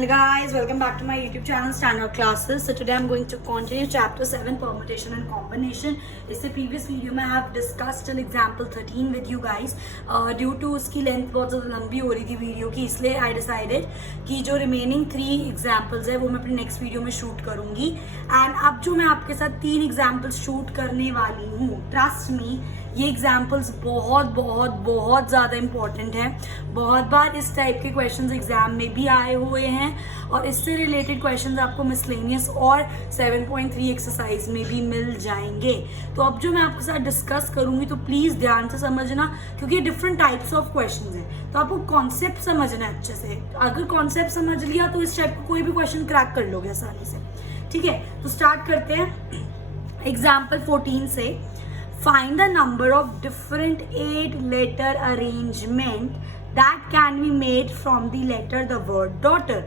Hello guys, welcome back to my YouTube channel Standard Classes. So today I'm going to continue chapter 7 permutation and combination. इससे previous video में I have discussed till example 13 with you guys. Due to उसकी length बहुत ज़्यादा लंबी हो रही थी video की, इसलिए I decided कि जो remaining 3 examples है वो मैं अपने next video में shoot करूँगी. And अब जो मैं आपके साथ 3 examples shoot करने वाली हूँ, trust me, ये एग्जाम्पल्स बहुत ज़्यादा इम्पॉर्टेंट है. बहुत बार इस टाइप के क्वेश्चंस एग्जाम में भी आए हुए हैं और इससे रिलेटेड क्वेश्चंस आपको मिसलेनियस और 7.3 एक्सरसाइज में भी मिल जाएंगे. तो अब जो मैं आपके साथ डिस्कस करूंगी तो प्लीज़ ध्यान से समझना, क्योंकि ये डिफरेंट टाइप्स ऑफ क्वेश्चंस हैं. तो आपको कॉन्सेप्ट समझना है अच्छे से. अगर कॉन्सेप्ट समझ लिया तो इस टाइप का कोई भी क्वेश्चन क्रैक कर लोगे आसानी से. ठीक है, तो स्टार्ट करते हैं एग्जाम्पल 14 से. Find the number of different 8-letter arrangement that can be made from the letter the word daughter.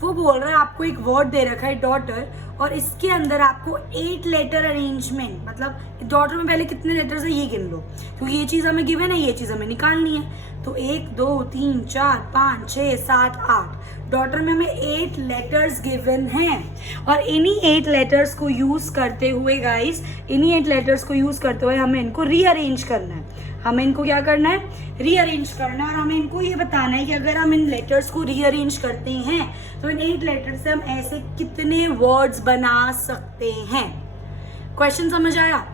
वो बोल रहा है आपको एक वर्ड दे रखा है डॉटर और इसके अंदर आपको 8 लेटर अरेंजमेंट, मतलब डॉटर में पहले कितने लेटर्स है ये गिन लो, क्योंकि ये चीज़ हमें गिवन है, ये चीज़ हमें निकालनी है. तो 1 2 3 4 5 6 7 8 डॉटर में हमें 8 लेटर्स गिवन हैं और इन्हीं 8 लेटर्स को यूज़ करते हुए गाइस, इन्हीं 8 लेटर्स को यूज़ करते हुए हमें इनको रीअरेंज करना है. हमें इनको क्या करना है, रीअरेंज करना है. और हमें इनको ये बताना है कि अगर हम इन लेटर्स को रीअरेंज करते हैं तो इन 8 लेटर्स से हम ऐसे कितने वर्ड्स बना सकते हैं. क्वेश्चन समझ आया?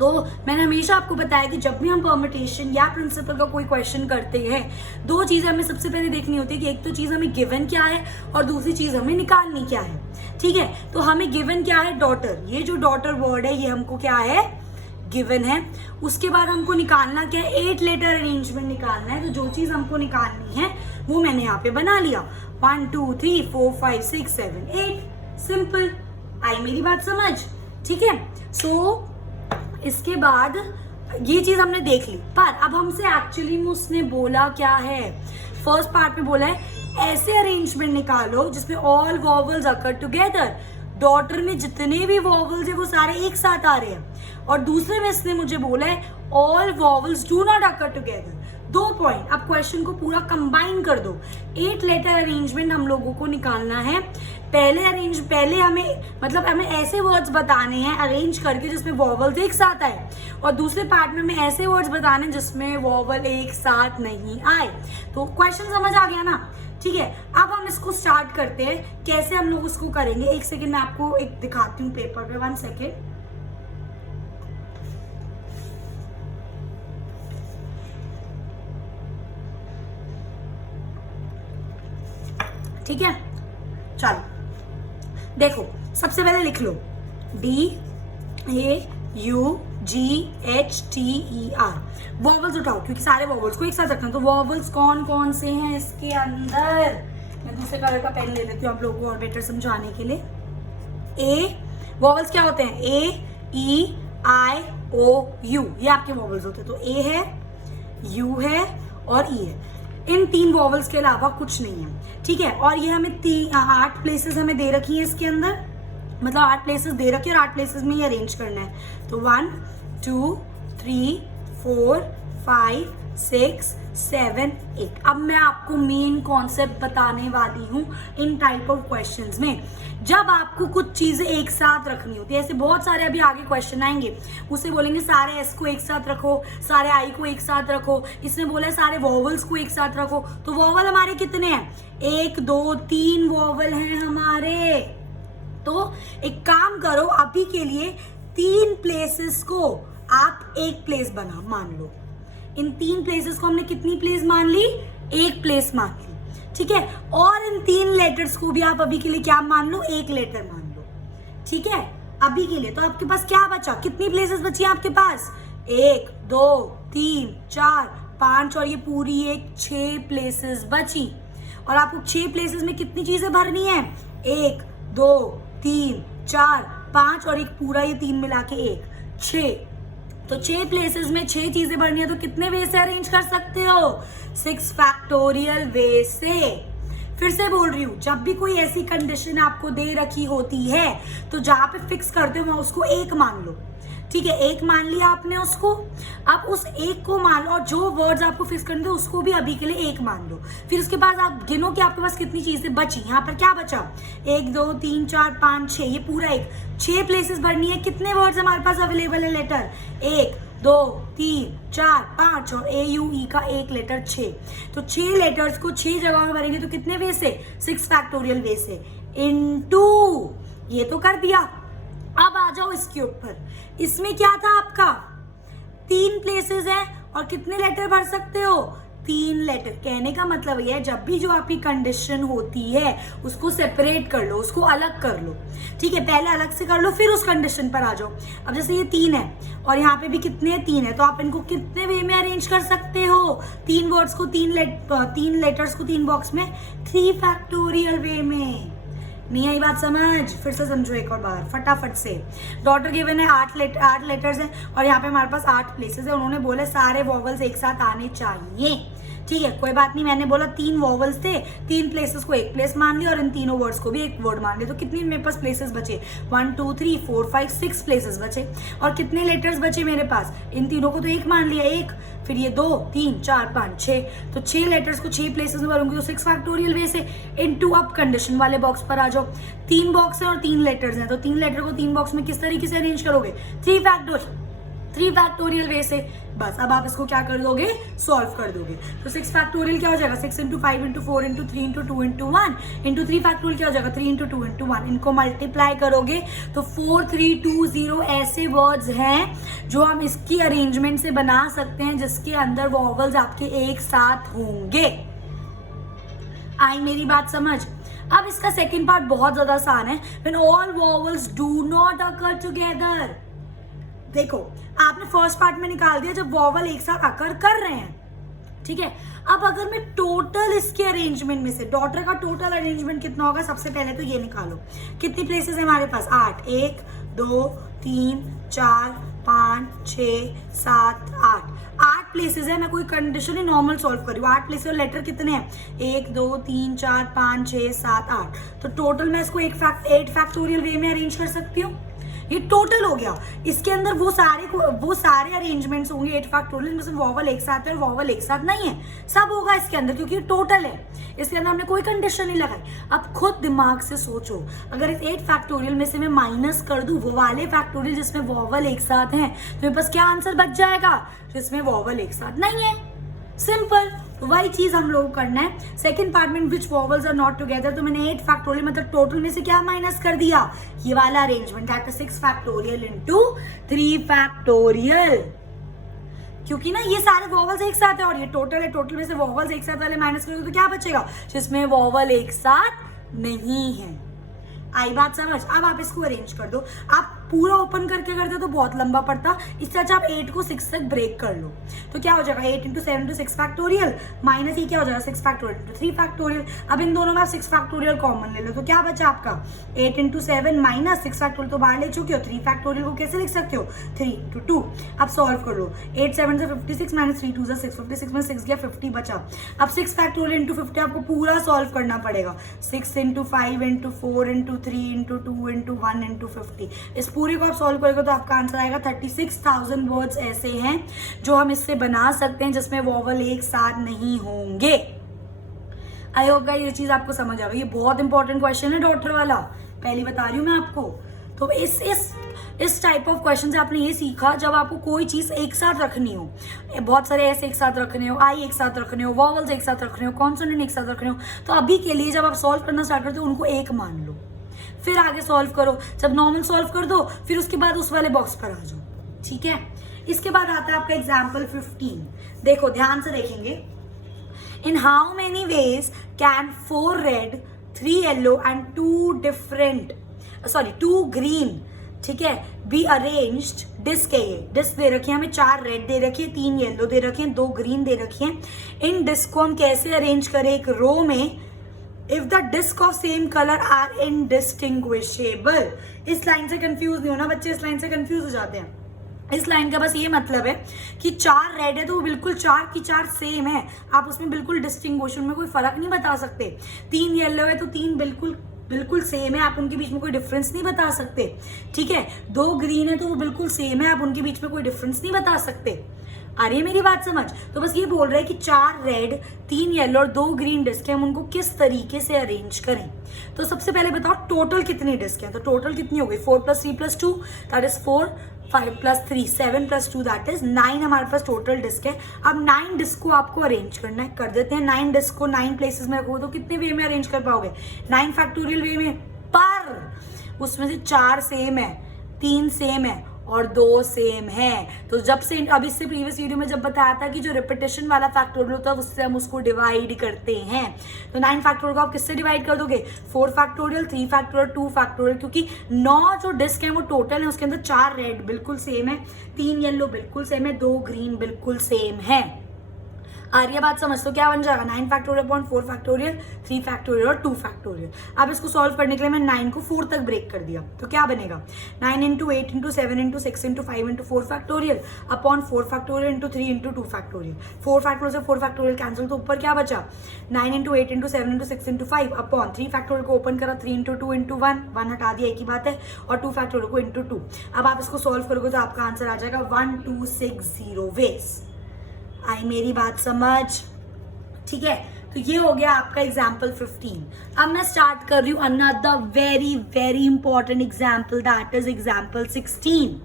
तो मैंने हमेशा आपको बताया कि जब भी हम परम्यूटेशन या प्रिंसिपल का कोई क्वेश्चन करते हैं, 2 चीज़ें हमें सबसे पहले देखनी होती है कि एक तो चीज़ हमें गिवन क्या है और दूसरी चीज़ हमें निकालनी क्या है. ठीक है, तो हमें गिवन क्या है, डॉटर. ये जो डॉटर वर्ड है ये हमको क्या है, गिवन है. उसके बाद हमको निकालना क्या है, 8 लेटर अरेंजमेंट निकालना है. तो जो चीज़ हमको निकालनी है वो मैंने यहाँ पे बना लिया. 1 2 3 4 5 6 7 8. सिंपल. आई मेरी बात समझ? ठीक है. सो इसके बाद ये चीज़ हमने देख ली, पर अब हमसे एक्चुअली में उसने बोला क्या है. फर्स्ट पार्ट में बोला है ऐसे अरेंजमेंट निकालो जिसमें ऑल वॉवल्स अकर टुगेदर. डॉटर में जितने भी वॉवल्स है वो सारे एक साथ आ रहे हैं. और दूसरे में इसने मुझे बोला है all vowels do not occur together. 2 point. अब क्वेश्चन को पूरा कंबाइन कर दो. 8 लेटर अरेंजमेंट हम लोगों को निकालना है. पहले हमें ऐसे वर्ड्स बताने हैं अरेंज करके जिसमें वॉवल्स एक साथ आए, और दूसरे पार्ट में हमें ऐसे वर्ड्स बताने हैं जिसमें वॉवल एक साथ नहीं आए. तो क्वेश्चन समझ आ गया ना? ठीक है, अब हम इसको स्टार्ट करते हैं. कैसे हम लोग उसको करेंगे, एक सेकेंड मैं आपको एक दिखाती हूँ पेपर पे. 1 सेकेंड. ठीक है, चलो देखो. सबसे पहले लिख लो DAUGHTER. वॉवल्स उठाओ क्योंकि सारे वॉवल्स को एक साथ रखना. तो वॉवल्स कौन कौन से हैं इसके अंदर, मैं दूसरे कलर का पेन ले लेती हूँ आप लोगों को और बेटर समझाने के लिए. ए वॉवल्स क्या होते हैं, AEIOU, ये आपके वॉवल्स होते हैं. तो ए है, यू है और ई है. इन 3 वॉवल्स के अलावा कुछ नहीं है. ठीक है, और ये हमें 8 प्लेसेस हमें दे रखी है इसके अंदर, मतलब 8 प्लेसेस दे रखी है और 8 प्लेसेस में ये अरेंज करना है. तो 1 2 3 4 5 6 7 8. अब मैं आपको मेन कॉन्सेप्ट बताने वाली हूँ इन टाइप ऑफ क्वेश्चंस में. जब आपको कुछ चीजें एक साथ रखनी होती है, ऐसे बहुत सारे अभी आगे क्वेश्चन आएंगे, उससे बोलेंगे सारे एस को एक साथ रखो, सारे आई को एक साथ रखो. इसमें बोला है सारे वॉवल्स को एक साथ रखो. तो वॉवल हमारे कितने हैं, 1 2 3 वॉवल हैं हमारे. तो एक काम करो, अभी के लिए 3 प्लेसेस को आप एक प्लेस बना मान लो. इन 3 प्लेसेस को हमने कितनी प्लेस मान ली, एक प्लेस मान ली. ठीक है, और इन 3 लेटर्स को भी आप अभी के लिए क्या मान लो, एक लेटर मान लो. ठीक है, अभी के लिए. तो आपके पास क्या बचा, कितनी प्लेसेस बची है आपके पास, 1 2 3 4 5 और ये पूरी एक 6 प्लेसेस बची. और आपको 6 प्लेसेस में कितनी चीजें भरनी है, 1 2 3 4 5 और एक पूरा ये 3 मिला के 1 6. तो 6 प्लेसेस में 6 चीजें भरनी है. तो कितने वे से अरेंज कर सकते हो, 6 फैक्टोरियल वे से. फिर से बोल रही हूँ, जब भी कोई ऐसी कंडीशन आपको दे रखी होती है तो जहां पे फिक्स करते हो वहां उसको 1 मान लो. ठीक है, एक मान लिया आपने उसको। अब उस एक को मान लो और जो वर्ड्स आपको फिक्स करने थे उसको भी अभी के लिए एक मान लो। फिर उसके बाद आप गिनो कि आपके पास कितनी चीजें बची। यहाँ पर क्या बचा, 1 2 3 4 5 6, ये पूरा एक 6 प्लेसेस भरनी है। कितने वर्ड्स हमारे पास अवेलेबल है लेटर, 1 2 3 4 5 और AUE का एक लेटर 6। तो 6 लेटर्स को 6 जगहों में भरेंगे तो कितने वे से, 6 फैक्टोरियल वे से, इनटू ये तो कर दिया। अब आ जाओ इसके ऊपर, इसमें क्या था आपका 3 प्लेसेस है और कितने लेटर भर सकते हो, 3 लेटर। कहने का मतलब ये है जब भी जो आपकी कंडीशन होती है उसको सेपरेट कर लो, उसको अलग कर लो। ठीक है, पहले अलग से कर लो फिर उस कंडीशन पर आ जाओ। अब जैसे ये 3 है और यहाँ पे भी कितने 3 है, तो आप इनको कितने वे में अरेंज कर सकते हो, 3 वर्ड्स को 3 लेटर्स को 3 बॉक्स में 3 फैक्टोरियल वे में। नहीं आई बात समझ, फिर से समझो एक और बार फटाफट से। डॉटर गिवन है 8 लेटर्स हैं और यहाँ पे हमारे पास 8 प्लेसेस है। उन्होंने बोले सारे वॉवल्स एक साथ आने चाहिए। ठीक है, कोई बात नहीं, मैंने बोला 3 वॉवल्स थे, 3 प्लेसेस को एक प्लेस मान लिया और इन तीनों वर्ड्स को भी एक वर्ड मान लिया। तो कितनी मेरे पास प्लेसेस बचे, 1 2 3 4 5 6 प्लेसेस बचे। और कितने लेटर्स बचे मेरे पास, इन तीनों को तो एक मान लिया, एक, फिर ये 2 3 4 5 6, तो 6 लेटर्स को 6 प्लेसेस में भरूंगी तो 6 फैक्टोरियल वे से इनटू। अब कंडीशन वाले बॉक्स पर आ जाओ, 3 बॉक्स है और 3 लेटर्स हैं, तो 3 लेटर को 3 बॉक्स में किस तरीके से अरेंज करोगे, 3 फैक्टोरियल वे से। बस अब आप इसको क्या कर दोगे, सॉल्व कर दोगे। तो 6 फैक्टोरियल क्या हो जाएगा, 6 × 5 × 4 × 3 × 2 × 1 इंटू 3 फैक्टोरियल क्या हो जाएगा, 3 × 2 × 1। इनको मल्टीप्लाई करोगे तो 4320 ऐसे वर्ड्स हैं जो हम इसकी अरेंजमेंट से बना सकते हैं जिसके अंदर वॉवल्स आपके एक साथ होंगे। आई मेरी बात समझ। अब इसका सेकेंड पार्ट बहुत ज्यादा आसान है, when all vowels do not occur together. देखो आपने फर्स्ट पार्ट में निकाल दिया जब वॉवल एक साथ अकर कर रहे हैं। ठीक है, अब अगर मैं टोटल इसके अरेंजमेंट में से, डॉटर का टोटल अरेंजमेंट कितना होगा, सबसे पहले तो ये निकालो कितनी प्लेसेस है हमारे पास, 8, 1 2 3 4 5 6 7 8 प्लेसेस है। मैं कोई कंडीशन ही नॉर्मल सॉल्व कर रही हूँ। 8 प्लेसेस और लेटर कितने हैं, 1 2 3 4 5 6 7 8, तो टोटल मैं इसको 8 फैक्टोरियल वे में अरेंज कर सकती हूँ। ये टोटल हो गया। इसके अंदर वो सारे अरेंजमेंट्स होंगे 8 फैक्टोरियल जिसमें वॉवल एक साथ है और वॉवल एक साथ नहीं है, सब होगा इसके अंदर क्योंकि ये टोटल है। इसके अंदर हमने कोई कंडीशन नहीं लगाई। अब खुद दिमाग से सोचो, अगर इस 8 फैक्टोरियल में से मैं माइनस कर दूं वो वाले फैक्टोरियल जिसमें वॉवल एक साथ हैं, तो मेरे पास क्या आंसर बच जाएगा, जिसमें वॉवल एक साथ नहीं है। सिंपल। तो वही चीज हम लोग करना है। सेकंड पार्ट में विच वॉवल्स आर नॉट टुगेदर, तो मैंने 8 फैक्टोरियल मतलब टोटल में से क्या माइनस कर दिया, ये वाला arrangement, that is 6 factorial into 3 factorial. क्योंकि ना ये सारे वॉवल्स एक साथ है और ये टोटल है, टोटल में से वॉवल्स एक साथ वाले माइनस करोगे तो क्या बचेगा, जिसमें वॉवल एक साथ नहीं है। आई बात समझ। अब आप इसको अरेंज कर दो। आप पूरा ओपन करके करते तो बहुत लंबा पड़ता, इससे अच्छा आप 8 को 6 तक ब्रेक कर लो। तो क्या हो जाएगा 8 × 7 × 6 फैक्टोरियल माइनस ये क्या हो जाएगा 6 फैक्टोरियल × 3 फैक्टोरियल। अब इन दोनों में आप 6 फैक्टोरियल कॉमन ले लो तो क्या बचा आपका 8 × 7 माइनस 6 फैक्टोरियल तो बाहर ले चुके हो। 3 फैक्टोरियल को कैसे लिख सकते हो 3 × 2। अब सॉल्व कर लो, 8 7 से 56 माइनस 3 2 6, 56 में 6 गया 50 बचा। अब 6 फैक्टोरियल × 50 आपको पूरा सॉल्व करना पड़ेगा, 6 × 5 × 4 × 3 × 2 × 1 × 50। इस पूरे को आप सॉल्व करेंगे तो आपका आंसर आएगा 36,000 वर्ड्स ऐसे हैं जो हम इससे बना सकते हैं जिसमें वॉवल एक साथ नहीं होंगे। आई होप गाइस ये चीज आपको समझ आ गई। ये बहुत इंपॉर्टेंट क्वेश्चन है डॉटर वाला, पहली बता रही हूँ मैं आपको। तो इस टाइप ऑफ क्वेश्चन से आपने ये सीखा जब आपको कोई चीज एक साथ रखनी हो, बहुत सारे ऐसे एक साथ रखने हो, आई एक साथ रखने हो, वॉवल्स एक साथ रखने हो, कॉन्सोनेंट एक साथ रखने हो, तो अभी के लिए जब आप सॉल्व करना स्टार्ट करते हो उनको एक मान लो, फिर आगे सॉल्व करो। जब नॉर्मल सॉल्व कर दो फिर उसके बाद उस वाले बॉक्स पर आ जाओ। ठीक है, इसके बाद आता है आपका एग्जाम्पल 15। देखो ध्यान से देखेंगे, in how many ways can 4 red 3 yellow and 2 green, ठीक है, बी अरेंज्ड। डिस्क है, ये डिस्क दे रखी है हमें, 4 रेड दे रखी है, 3 येलो दे रखी है, 2 ग्रीन दे रखी है। इन डिस्क को हम कैसे अरेंज करें एक रो में, if the disc of same colour are indistinguishable. इस लाइन से कंफ्यूज नहीं होना बच्चे, इस लाइन से कंफ्यूज हो जाते हैं। इस लाइन का बस ये मतलब है कि 4 रेड है तो वो बिल्कुल 4 की 4 सेम है, आप उसमें बिल्कुल डिस्टिंग्विशन में कोई फर्क नहीं बता सकते। 3 येलो है तो 3 बिल्कुल बिल्कुल सेम है, आप उनके बीच में कोई डिफरेंस नहीं बता सकते। ठीक है, 2 ग्रीन है तो वो बिल्कुल सेम है, आप उनके बीच में कोई डिफरेंस नहीं बता सकते। आ रही है मेरी बात समझ? तो बस ये बोल रहा है कि 4 रेड 3 येलो और 2 ग्रीन डिस्क है, हम उनको किस तरीके से अरेंज करें। तो सबसे पहले बताओ टोटल कितनी डिस्क है। तो टोटल कितनी हो गई, 4 + 3 + 2 दैट इज 4, 5 + 3 7 + 2 दैट इज 9 हमारे पास टोटल डिस्क है। अब 9 डिस्क को आपको अरेंज करना है, कर देते हैं। 9 डिस्क को 9 प्लेसेस में रखो तो कितने वे में अरेंज कर पाओगे, 9 फैक्टोरियल वे में। पर उसमें से 4 सेम है, 3 सेम है और 2 सेम है। तो जब से अब इससे प्रीवियस वीडियो में जब बताया था कि जो रिपीटेशन वाला फैक्टोरियल होता है उससे हम उसको डिवाइड करते हैं। तो 9 फैक्टोरियल को आप किससे डिवाइड कर दोगे, 4 फैक्टोरियल, 3 फैक्टोरियल, 2 फैक्टोरियल, क्योंकि 9 जो डिस्क है वो टोटल है, उसके अंदर 4 रेड बिल्कुल सेम है, 3 येलो बिल्कुल सेम है, 2 ग्रीन बिल्कुल सेम है। आ रही है बात समझ? तो क्या बन जाएगा, 9 फैक्टोरियल अपॉन 4 फैक्टोरियल, 3 फैक्टोरियल और 2 फैक्टोरियल। अब इसको सॉल्व करने के लिए मैं 9 को 4 तक ब्रेक कर दिया, तो क्या बनेगा, 9 × 8 × 7 × 6 × 5 × 4 factorial upon 4 factorial × 3 × 2 factorial. 4 factorial से 4 फैक्टोरियल कैंसिल, तो ऊपर क्या बचा, 9 × 8 × 7 × 6 × 5 अपॉन 3 फैक्टोरियल को ओपन करा, 3 × 2 × 1 हटा दिया, एक ही बात है, और 2 फैक्टोरियल को × 2। अब आप इसको सॉल्व करोगे तो आपका आंसर आ जाएगा 1260 वेज। आई मेरी बात समझ? ठीक है, तो ये हो गया आपका एग्जाम्पल 15। अब मैं स्टार्ट कर रही हूँ another very very important example, that is example 16।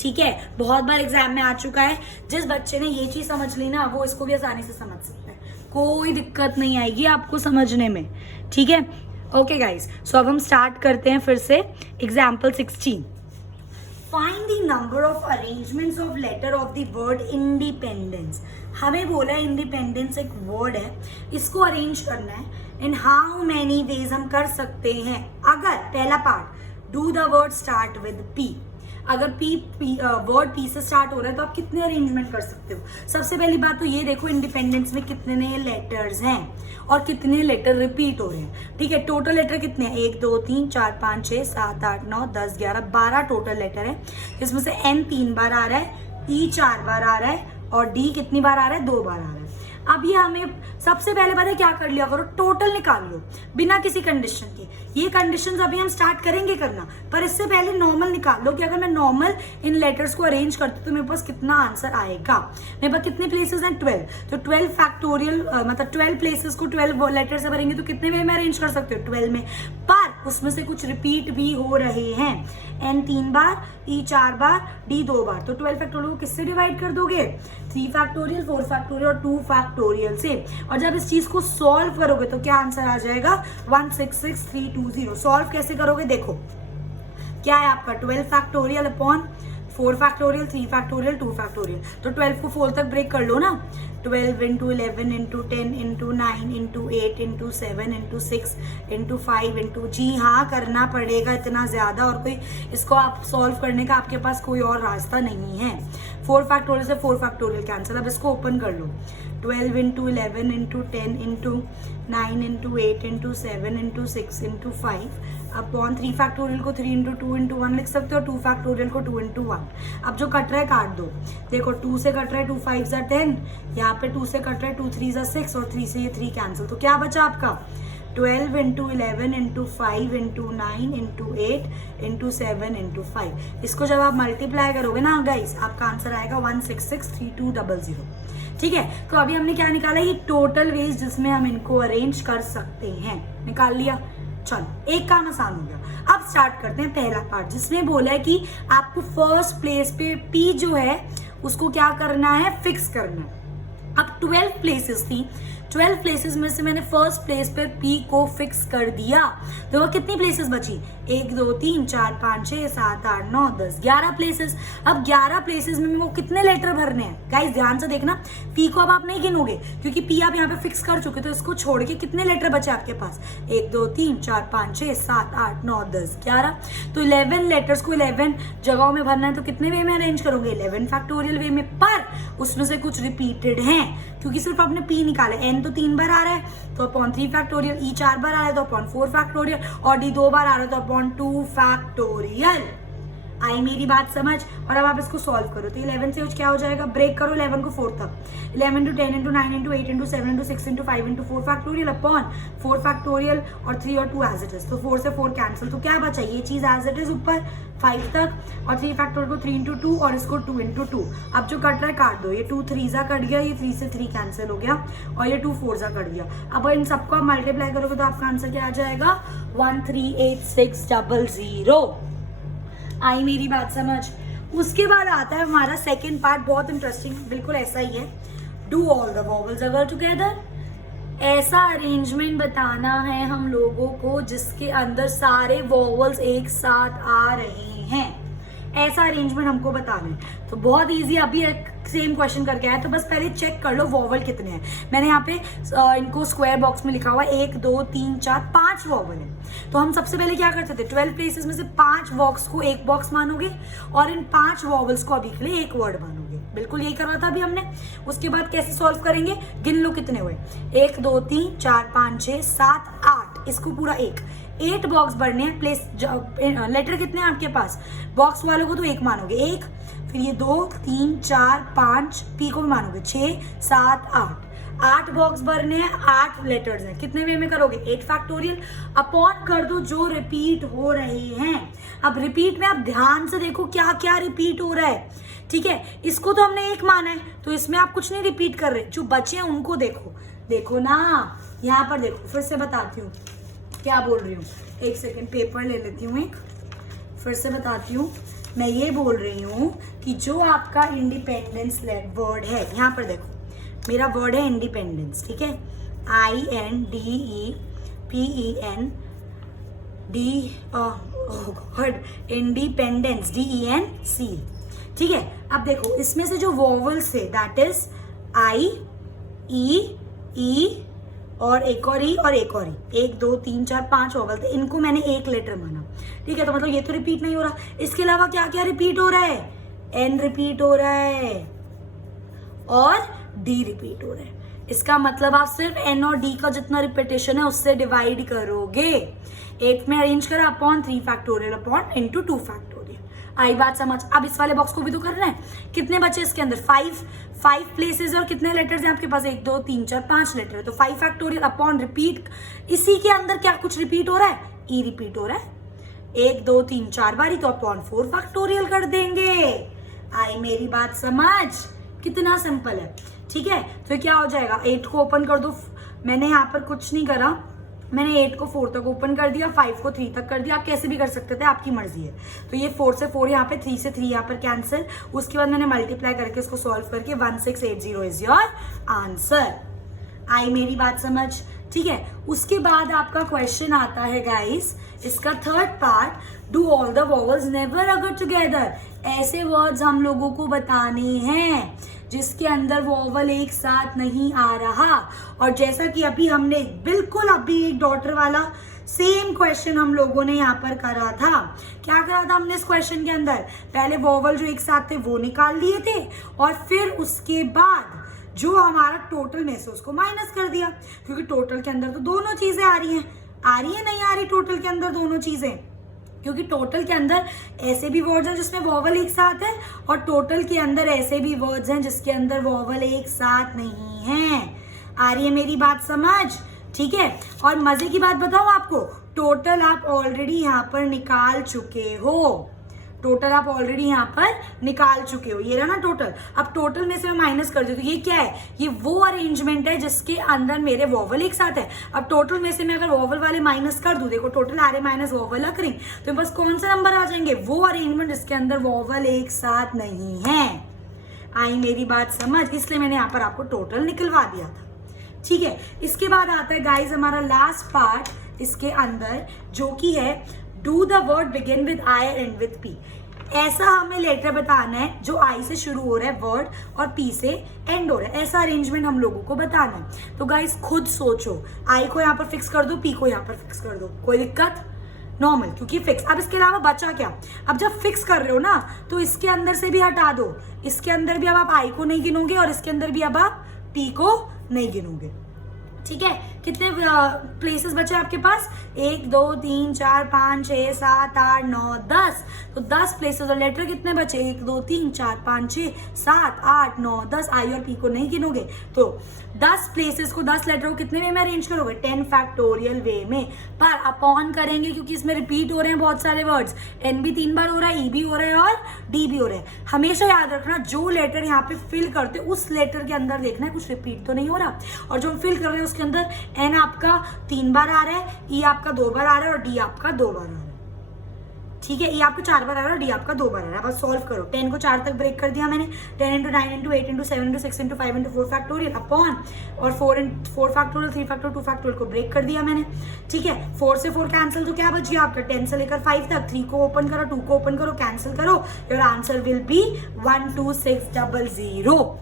ठीक है, बहुत बार एग्जाम में आ चुका है। जिस बच्चे ने ये चीज समझ ली ना वो इसको भी आसानी से समझ सकता है, कोई दिक्कत नहीं आएगी आपको समझने में। ठीक है, ओके गाइज, सो अब हम स्टार्ट करते हैं फिर से example 16। Find the number of arrangements of letter of the word independence. हमें बोला है इंडिपेंडेंस एक वर्ड है, इसको अरेंज करना है। इन हाउ मैनी वेज हम कर सकते हैं। अगर पहला part, do the word start with P, अगर वर्ड पी से स्टार्ट हो रहा है तो आप कितने अरेंजमेंट कर सकते हो। सबसे पहली बात तो ये देखो इंडिपेंडेंस में कितने लेटर्स हैं और कितने लेटर रिपीट हो रहे हैं। ठीक है, टोटल लेटर कितने हैं, 1 2 3 4 5 6 7 8 9 10 11 12 टोटल लेटर है, जिसमें से एन 3 बार आ रहा है, ई 4 बार आ रहा है और डी कितनी बार आ रहा है, 2 बार आ रहा है। अब ये हमें सबसे पहले पता है क्या कर लिया करो, टोटल निकाल लो बिना किसी कंडीशन के। ये कंडीशंस अभी हम स्टार्ट करेंगे करना, पर इससे पहले नॉर्मल निकाल लो कि अगर मैं नॉर्मल इन लेटर्स को अरेंज करती तो मेरे पास कितना आंसर आएगा। मेरे पास कितने प्लेसेस हैं, 12, तो 12 फैक्टोरियल मतलब 12 प्लेसेस को 12 लेटर से भरेंगे तो कितने वे में अरेंज कर सकते हो, 12 में। पर उसमें से कुछ रिपीट भी हो रहे हैं, एन 3 बार, ई 4 बार, डी 2 बार, तो 12 फैक्टोरियल को किससे डिवाइड कर दोगे, 3 फैक्टोरियल, 4 फैक्टोरियल और 2 फैक्टोरियल से। और जब इस चीज को सॉल्व करोगे तो क्या आंसर आ जाएगा, 166320। सॉल्व कैसे करोगे, देखो क्या है आपका 12 factorial upon 4 factorial, 3 factorial, 2 factorial, तो 12 को 4 तक ब्रेक कर लो ना, 12 × 11 × 10 × 9 × 8 × 7 × 6 × 5 × जी हाँ करना पड़ेगा इतना ज़्यादा, और कोई इसको आप सॉल्व करने का आपके पास कोई और रास्ता नहीं है। 4 फैक्टोरियल से 4 फैक्टोरियल कैंसिल, अब इसको ओपन कर लो, 12 × 11 × 10 × 9 × 8 × 7 × 6 × 5 अपॉन 3 फैक्टोरियल को 3 × 2 × 1 लिख सकते हो, 2 फैक्टोरियल को 2 × 1। अब जो कट रहा है काट दो, देखो 2 से कट रहा है 2 5 = 10, यहाँ पे 2 से कट रहा है 2 3 = 6 और 3 से ये 3 कैंसिल, तो क्या बचा आपका 12 × 11 × 5 × 9 × 8 × 7 × 5। इसको जब आप मल्टीप्लाई करोगे ना गाइस, आपका आंसर आएगा 166320। ठीक है, तो अभी हमने क्या निकाला, ये टोटल वेज जिसमें हम इनको अरेंज कर सकते हैं, निकाल लिया। चलो एक काम आसान हो गया। अब स्टार्ट करते हैं पहला पार्ट, जिसमें बोला है कि आपको फर्स्ट प्लेस पे पी जो है उसको क्या करना है, फिक्स करना है। अब 12 प्लेसेस थी, 12 प्लेसेस में से मैंने फर्स्ट प्लेस पर पी को फिक्स कर दिया, तो वो कितनी प्लेसेस बची, 1 2 3 4 5 6 7 8 9 10 11 प्लेसेस। अब 11 प्लेसेस में वो कितने लेटर भरने हैं गाइस, ध्यान से देखना, पी को अब आप नहीं गिनोगे क्योंकि पी आप यहाँ पे फिक्स कर चुके, तो इसको छोड़ के कितने लेटर बचे आपके पास, 1 2 3 4 5 6 7 8 9 10 11, तो 11 लेटर्स को 11 जगहों में भरना है, तो कितने वे में अरेंज करोगे, 11 फैक्टोरियल वे में। पर उसमें से कुछ रिपीटेड हैं क्योंकि सिर्फ आपने पी निकाले, एन तो 3 बार आ रहा है तो अपॉन 3 फैक्टोरियल, ई 4 बार आ रहा है तो अपॉन 4 फैक्टोरियल और डी 2 बार आ रहा है तो अपॉन 2 फैक्टोरियल। आई मेरी बात समझ। और अब आप इसको सॉल्व करो तो 11 से क्या हो जाएगा, ब्रेक करो 11 को 4 तक, 11 into 10 into 9 into 8 into 7 into 6 into 5 into 4 factorial upon 4 factorial और 3 और 2 एज इट इज, तो 4 से 4 कैंसिल, तो क्या बचा ये चीज एज इट इज ऊपर 5 तक, और 3 फैक्टोरियल को 3 into 2 और इसको 2 into 2। अब जो कट रहा है काट दो, ये 2 3 सा कट गया, ये 3 से 3 कैंसिल हो गया और ये 2 4 सा कट गया। अब इन सबको आप मल्टीप्लाई करोगे तो आपका आंसर क्या आ जाएगा, 138600। आई मेरी बात समझ। उसके बाद आता है हमारा सेकेंड पार्ट, बहुत इंटरेस्टिंग, बिल्कुल ऐसा ही है, डू ऑल द वॉवल्स अगर टुगेदर। ऐसा अरेंजमेंट बताना है हम लोगों को जिसके अंदर सारे वॉवल्स एक साथ आ रहे हैं, ऐसा अरेंजमेंट हमको बताना है। तो बहुत इजी, अभी एक सेम क्वेश्चन करके आया, तो बस पहले चेक कर लो वॉवल कितने हैं। मैंने यहाँ पे इनको स्क्वायर बॉक्स में लिखा हुआ है 1 2 3 4 5 वॉवल है। तो हम सबसे पहले क्या करते थे, 12 प्लेसेस में से 5 बॉक्स को एक बॉक्स मानोगे और इन 5 वॉवल्स को अभी के लिए एक वर्ड मानोगे। बिल्कुल यही करना था अभी हमने। उसके बाद कैसे सॉल्व करेंगे, गिन लो कितने हुए, 1 2 3 4 5 6 7 8, इसको पूरा 8 बॉक्स भरने हैं। प्लेस लेटर कितने हैं आपके पास, बॉक्स वालों को तो 1 मानोगे, 1, फिर ये 2 3 4 5, पी को भी मानोगे 6 7 8 बॉक्स भरने हैं, 8 लेटर्स हैं। कितने वे में करोगे, 8 फैक्टोरियल अपॉन कर दो जो रिपीट हो रहे हैं। अब रिपीट में आप ध्यान से देखो क्या क्या रिपीट हो रहा है, ठीक है। इसको तो हमने 1 माना है तो इसमें आप कुछ नहीं रिपीट कर रहे, जो बचे हैं उनको देखो ना, यहाँ पर देखो, फिर से बताती हूँ क्या बोल रही हूँ। एक सेकेंड पेपर ले लेती हूँ, एक फिर से बताती हूँ। मैं ये बोल रही हूँ कि जो आपका इंडिपेंडेंस वर्ड है, यहाँ पर देखो मेरा वर्ड है इंडिपेंडेंस, ठीक है, इंडिपेंडेंस DENC, ठीक है। अब देखो इसमें से जो वॉवल्स है दैट इज आई ई और एक और ई और एक और ई, 1 2 3 4 5 वॉवल थे, इनको मैंने एक लेटर माना, ठीक है। तो मतलब ये तो रिपीट नहीं हो रहा, इसके अलावा क्या क्या रिपीट हो रहा है, एन रिपीट हो रहा है और डी रिपीट हो रहा है। इसका मतलब आप सिर्फ एन और डी का जितना रिपीटेशन है उससे डिवाइड करोगे। 8 में अरेंज करा upon 3 factorial upon into 2 factorial. आई बात समझ। अब इस वाले बॉक्स को भी तो करना है। कितने बचे इसके अंदर, 5 प्लेसेस और कितने लेटर्स हैं आपके पास, 1 2 3 4 5 लेटर है, तो 5 फैक्टोरियल अपॉन रिपीट। इसी के अंदर क्या कुछ रिपीट हो रहा है, ई रिपीट हो रहा है 1 2 3 4 बारी, तो अपॉन 4 फैक्टोरियल कर देंगे। आई मेरी बात समझ, कितना सिंपल है, ठीक है। तो क्या हो जाएगा, 8 को ओपन कर दो, मैंने यहाँ पर कुछ नहीं करा, मैंने 8 को 4 तक ओपन कर दिया, 5 को 3 तक कर दिया, आप कैसे भी कर सकते थे, आपकी मर्जी है। तो ये 4 से 4 यहाँ पे, 3 से 3 यहाँ पर कैंसिल। उसके बाद मैंने मल्टीप्लाई करके इसको सॉल्व करके 1680 इज योर आंसर। आई मेरी बात समझ, ठीक है। उसके बाद आपका क्वेश्चन आता है गाइस, इसका third part, do all the vowels never अगर टुगेदर। ऐसे वर्ड्स हम लोगों को बताने हैं जिसके अंदर वॉवल एक साथ नहीं आ रहा। और जैसा कि अभी हमने बिल्कुल अभी एक डॉटर वाला सेम क्वेश्चन हम लोगों ने यहाँ पर करा था। क्या करा था हमने इस क्वेश्चन के अंदर, पहले वॉवल जो एक साथ थे वो निकाल लिए थे और फिर उसके बाद जो हमारा टोटल में से उसको माइनस कर दिया, क्योंकि टोटल के अंदर तो दोनों चीजें आ रही है नहीं आ रही टोटल के अंदर दोनों चीजें, क्योंकि टोटल के अंदर ऐसे भी वर्ड्स हैं जिसमें वॉवल एक साथ है और टोटल के अंदर ऐसे भी वर्ड्स हैं जिसके अंदर वॉवल एक साथ नहीं है। आ रही है मेरी बात समझ, ठीक है। और मजे की बात बताऊं आपको, टोटल आप ऑलरेडी यहाँ पर निकाल चुके हो, टोटल आप ऑलरेडी यहाँ पर निकाल चुके हो, ये रहा ना टोटल। अब टोटल में से मैं माइनस कर दूं तो ये क्या है, ये वो अरेंजमेंट है जिसके अंदर मेरे वॉवल एक साथ है। अब टोटल में से मैं अगर वॉवल वाले माइनस कर दूं, देखो टोटल आ रहे माइनस वॉवल लग रही, तो बस कौन सा नंबर आ जाएंगे, वो अरेंजमेंट जिसके अंदर वॉवल एक साथ नहीं है। आई मेरी बात समझ, इसलिए मैंने यहाँ पर आपको टोटल निकलवा दिया था, ठीक है। इसके बाद आता है गाइज हमारा लास्ट पार्ट इसके अंदर, जो कि है do the word begin with I and with P. ऐसा हमें लेटर बताना है जो आई से शुरू हो रहा है वर्ड और पी से एंड हो रहा है, ऐसा अरेंजमेंट हम लोगों को बताना है। तो गाइस खुद सोचो, आई को यहाँ पर फिक्स कर दो, पी को यहाँ पर फिक्स कर दो, कोई दिक्कत, नॉर्मल, क्योंकि फिक्स। अब इसके अलावा बचा क्या, अब जब फिक्स कर रहे हो ना तो इसके अंदर से भी हटा दो, इसके अंदर भी अब आप आई को नहीं गिनोगे और इसके अंदर भी अब आप पी को नहीं गिनोगे, ठीक है। कितने प्लेसेस बचे आपके पास? 1 2 3 4 5 6 7 8 9 10। तो 10 प्लेसेस और लेटर कितने बचे? 1 2 3 4 5 6 7 8 9 10। आई और पी को नहीं गिनोगे तो 10 प्लेसेस को 10 लेटर को कितने वे में अरेंज करोगे? 10 फैक्टोरियल वे में। पर अपॉन करेंगे क्योंकि इसमें रिपीट हो रहे हैं बहुत सारे वर्ड्स, एन भी 3 बार हो रहा है, ई भी हो रहा है और डी भी हो रहा है। हमेशा याद रखना जो लेटर यहाँ पे फिल करते उस लेटर के अंदर देखना है कुछ रिपीट तो नहीं हो रहा, और जो हम फिल कर रहे हैं उसके अंदर एन आपका 3 बार आ रहा है, ई आपका 2 बार आ रहा है और डी आपका 2 बार आ रहा है। ठीक है, ये आपका 4 बार आ रहा है, डी आपका 2 बार आ रहा है। बस सॉल्व करो। 10 को 4 तक ब्रेक कर दिया मैंने, 10 into 9 into 8 into 7 into 6 into 5 into 4 factorial upon, और 4 फैक्टोरियल 3 फैक्टोरियल 2 फैक्टोरियल को ब्रेक कर दिया मैंने। ठीक है, 4 से 4 कैंसिल, तो क्या बच गया आपका? 10 से लेकर 5 तक। 3 को ओपन करो, 2 को ओपन करो, कैंसिल करो, your answer will be 12600।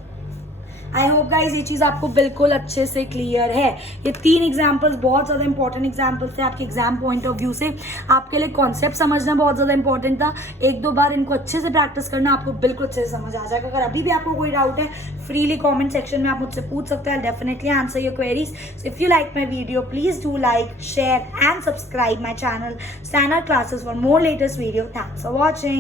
I hope guys ये चीज़ आपको बिल्कुल अच्छे से क्लियर है। ये 3 एग्जाम्पल्स बहुत ज़्यादा इंपॉर्टेंट एग्जाम्पल्स थे आपके एग्जाम पॉइंट ऑफ व्यू से। आपके लिए कॉन्सेप्ट समझना बहुत ज़्यादा इंपॉर्टेंट था। 1-2 बार इनको अच्छे से प्रैक्टिस करना, आपको बिल्कुल अच्छे से समझ आ जाएगा। अगर अभी भी आपको कोई डाउट है, फ्रीली कॉमेंट सेक्शन में आप मुझसे पूछ सकते हैं। Definitely answer your queries. If you like my video, please do like, share and subscribe my channel standard classes for more latest video. Thanks for watching.